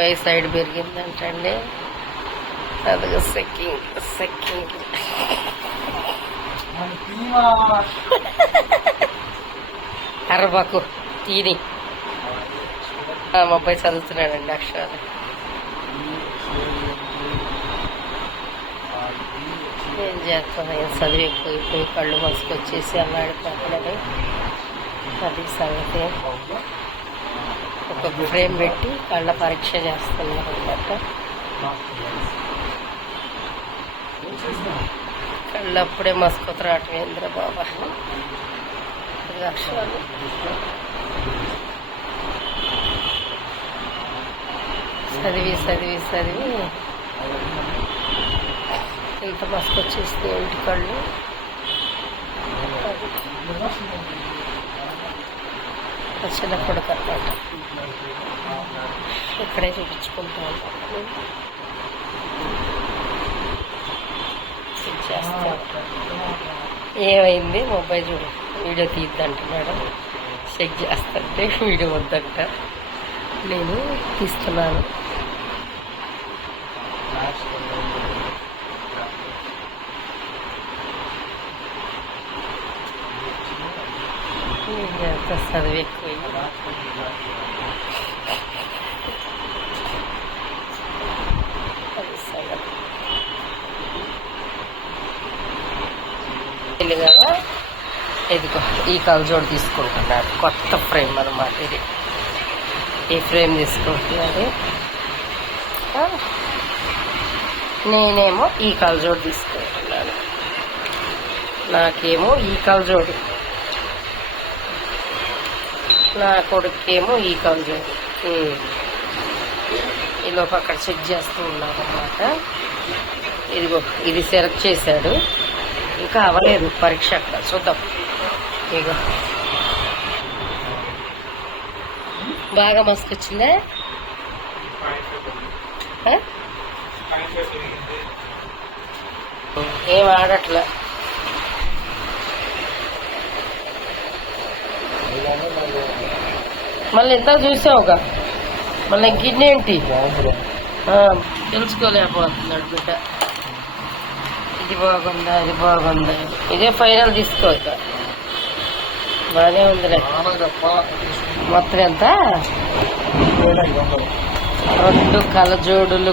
పై side పెరిగిందంటండి. అదిగో సెక్కింగ్ సెక్కింగ్. అరబాకు తీని. ఆ, మా అబ్బాయి చదువుతున్నాడండి అక్షరాలు. ఏం చేస్తాను చదివి చదివి ఎక్కువైపోయి కళ్ళు మసుకొచ్చేసి అల్లాడిపోతున్నాడు అది సంగతి. ఒక ఫ్రేమ్ పెట్టి కళ్ళ పరీక్ష చేస్తున్నాం అనమాట కళ్ళప్పుడే అప్పుడే రావటం ఏంద్ర బాబా? చదివి చదివి చదివి. ఎంత మసుకొచ్చేసింది ఇంటి కళ్ళు? చిన్నప్పుడు చిన్న కొడుకు అనమాట ఇక్కడే చూపించుకుంటా ఉంటాను ఏమైంది? మొబైల్ చూడు. వీడియో తీద్దంటున్నాడు చెక్ చేస్తుంటే వీడియో వద్దంట. నేను తీస్తున్నాను. ఎంత చదువు. ఇది కదా ఇదిగో ఈ కలజోడు తీసుకుంటున్నాడు కొత్త ఫ్రేమ్ అనమాట ఇది ఈ ఫ్రేమ్ తీసుకుంటున్నాడు ఆ, నేనేమో ఈ కలజోడు తీసుకుంటున్నాను నాకేమో ఈ కలజోడు నా కొడుకేమో ఈ కలజోడు ఈలోపు అక్కడ చెక్ చేస్తూ ఉన్నాం అనమాట ఇదిగో ఇది సెలెక్ట్ చేశాడు. ఇంకా అవ్వలేదు పరీక్ష అక్కడ. చూద్దాం. ఇగో బాగా మసుకొచ్చిందా? ఆ? ఏం ఆడట్లే. మళ్ళీ ఎంత చూసావుగా మళ్ళీ గిన్నె ఏంటి? తెలుసుకోలేకపోతున్నాడు బిడ్డ. ఇది బాగుందా అది బాగుందా? ఇదే ఫైనల్ తీసుకో ఇక. బాగానే ఉందిలే. మొత్తం ఎంత? రెండు కలజోడులు